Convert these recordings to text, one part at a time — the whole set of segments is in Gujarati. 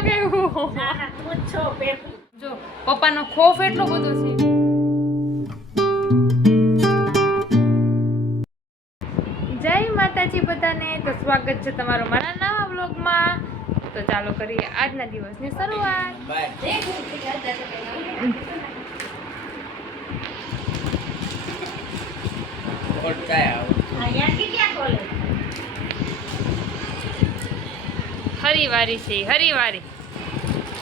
મગાવ્યું. ના ના તું જ છો પેપી. જો પપ્પાનો ખોફ એટલો બધો છે. જય માતાજી બધાને. તો સ્વાગત છે તમારું મારા નવા વ્લોગમાં. તો ચાલો કરીએ આજના દિવસની શરૂઆત. હરીવારી છે હરીવારી.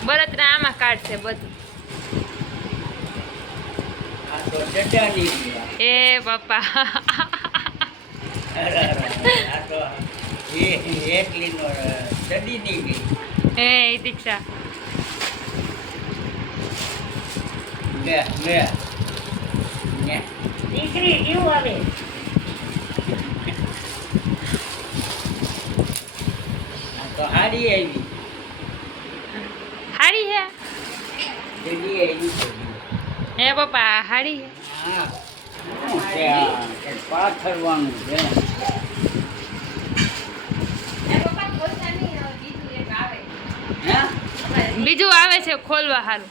બળતરા આમાં કાઢશે બધું. એ પપ્પા એ દીક્ષા દીકરી જીવ આવે. હારી આવી હારી હે જલ્દી આવી હે પપ્પા હારી હે. હા પાથરવાનું છે બીજું આવે છે ખોલવા હારું.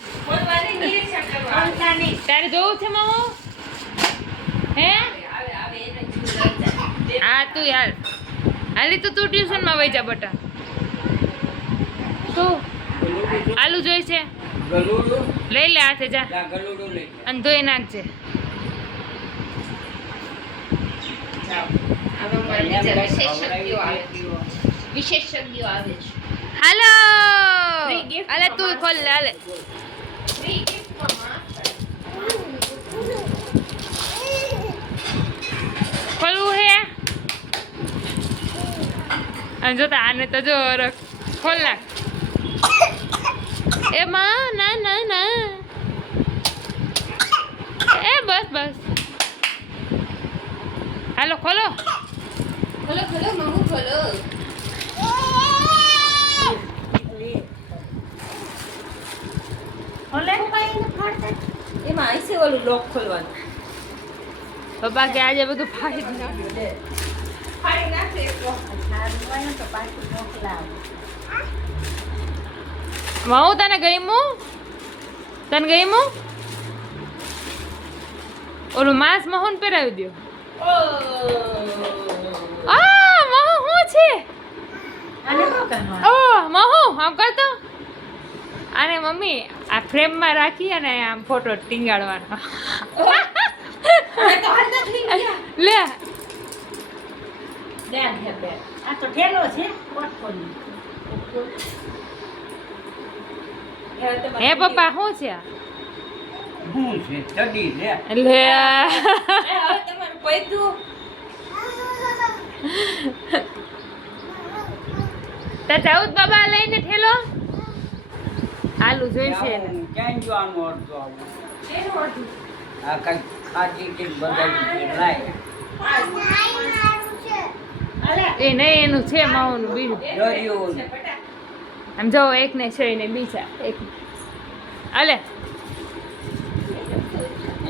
તારે જોવું છે મામો હે? હા તું યાર હાલી તો તું ટ્યુશન માં વઈ જા બટા. શું આલુ જોઈ છે? ગલુડું લઈ લે હાથે જા ગલુડું લઈ અને ધોઈ નાખજે. વિશેષજ્ઞો આવે છે. હાલો Free gift હાલે તું ખોલ લે હાલે. ખોલવું હે અને જોતા આને તો જો ખોલ નાખ. એ માં ના ના ના એ બસ બસ હાલો ખોલો ખોલો ખોલો મામુ ખોલો. એમાં આઈસે ઓલું લોક ખોલવાનું. પપ્પા કે આજે બધું ફાડી નાખ્યું. ફાડી નાખે એક તો પાછું મોકલાવ. માઉ તને ગઈમું ઓલું માંસ મહોન પહેરાવી દો. આ મહુ શું છે? આને શું કરવાનું? ઓ મહુ આમ કરતો. આને મમ્મી આ ફ્રેમમાં રાખી અને આમ ફોટો ટીંગાડવાનો. તો અંદર થઈ ગયા. લે બેન હે બેન. આ તો ઠેલો છે કોટ ખોલી. હે પપ્પા શું છે આ? શું છે ચડી છે લે હવે તમારું પૈતું તાર જાઉદ બાબા લઈને ઠેલો આલુ જોઈશે ને. ક્યાં જવાનું અડધું આવું એનું અડધું. આ કઈ ખાતી કે બધા લાય અલે એ નહીં એનું છે માઉનું બીજું. દરિયો આમ જો એક ને છે ને બીજા એક અલે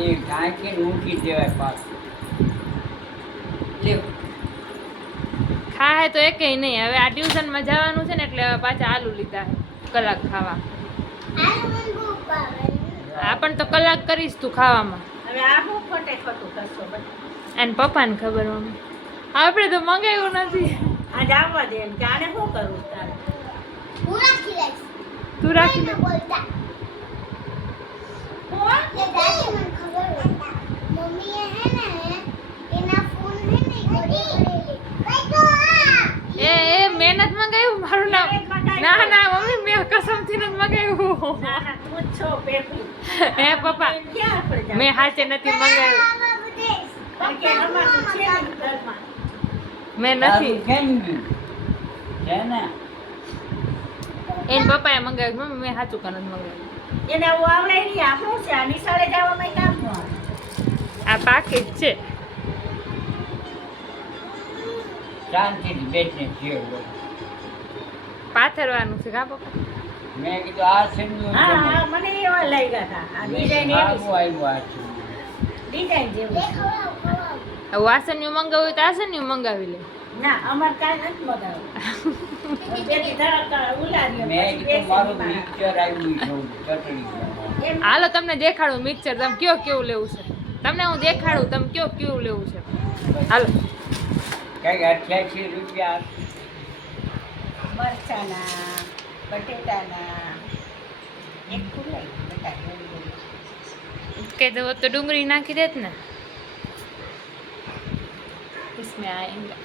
એ ઢાંકી મૂકી દેવાય પાછું લ્યો ખાય તો એકેય નહીં. હવે આ ટ્યુશનમાં જવાનું છે ને એટલે હવે પાછા આલુ લીધા કલાક ખાવા. આ પણ તો કલાક કરીશ તું ખાવામાં. હવે આ હું ખોટે ખોટું કરશો બધા. અને પપ્પાને ખબર મમ્મી આપણે તો મંગાવ્યું નથી. આજ આવવા દે એમ કે આને શું કરવું તારે. તું રાખી લે. એ મહેનત મંગાવ્યું મારું નામ. ના ના મમ્મી મેં કસમથી નથી મંગાવ્યું. ના ના તું જ છો પેપી. હે પપ્પા ક્યાં આપણે જાવ? મેં હાચે નથી મંગાવ્યું. કારણ કે અમારું છે નહીં ઘરમાં. મેં નથી. કેમ ગયું છે ને એને પપ્પાએ મંગાવ્યું મમ્મી મેં સાચું કાન મંગાવ્યું. એને આવું આવડે નહીં. આ શું છે? આ નિશાળે જવામાં કામ નો આવે. આ પાકેટ છે. શાંતિથી બેસને જીવ પાથરવાનું છે કા પપ્પા? મેં કીધું આ સિંધુ હા હા મને એવા લઈ ગયા હતા. આ ડિઝાઇન એવી આવ્યું આ છે ડિઝાઇન જેવું છે. વાસણિયું મંગાવ્યું તો આસણિયું મંગાવી લે. ના અમાર કાંઈ નથી મગાવ્યું. બેટી ધડક ઉલાર્યો મેં પછી કીધું મારું બેસીને મિક્સર આવ્યું છે ચટણી એમ હાલો તમને દેખાડું મિક્સર તમે કયો કેવું લેવું છે તમને હું દેખાડું તમે કયો કેવું લેવું છે હાલો કઈક 88 રૂપિયા મરચાના બટેટાના એક ખુલ્લાઈ બટાકા કે દો તો ડુંગળી નાખી દેત ને इसमें आएगा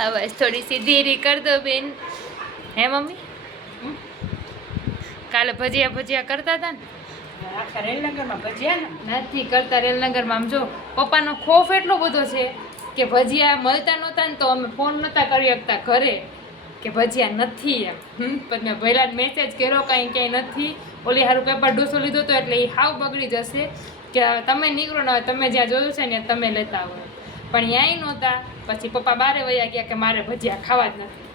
आवाज थोड़ी सी धीरे कर दो बेन હે મમ્મી કાલે ભજીયા ભજીયા કરતા હતા ને આખા રેલનગરમાં ભજીયા ને નથી કરતા રેલનગરમાં આમ જો પપ્પાનો ખોફ એટલો બધો છે કે ભજીયા મળતા નહોતા ને તો અમે ફોન નહોતા કરી શકતા ઘરે કે ભજીયા નથી એમ પછી મેં પહેલાં મેસેજ કર્યો કાંઈ ક્યાંય નથી ઓલી હારું પેપર ડોસો લીધો હતો એટલે એ હાવ બગડી જશે કે તમે નીકળો ને તમે જ્યાં જોયું છે ને તમે લેતા આવો પણ ત્યાંય નહોતા પછી પપ્પા બારે વયા ગયા કે મારે ભજીયા ખાવા જ નથી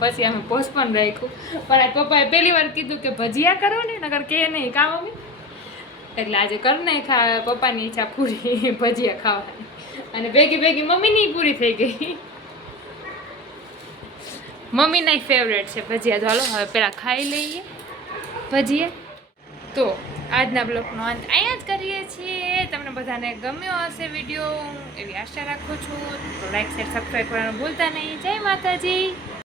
પછી અમે પોસ્ટપોન રાખ્યું પણ આ પપ્પાએ પહેલી વાર કીધું કે ભજીયા કરો ને નગર કે નહીં કામ મમ્મી એટલે આજે કર નહીં પપ્પાની ઈચ્છા પૂરી ભજીયા ખાવાની અને ભેગી ભેગી મમ્મીની પૂરી થઈ ગઈ મમ્મીના ફેવરેટ છે ભજીયા તો હાલો હવે પેલા ખાઈ લઈએ ભજીયા તો આજના બ્લોગનો અંત અહીંયા જ કરીએ છીએ તમને બધાને ગમ્યો હશે વિડીયો એવી આશા રાખું છું તો લાઈક શેર સબસ્ક્રાઈબ કરવાનું ભૂલતા નહીં જય માતાજી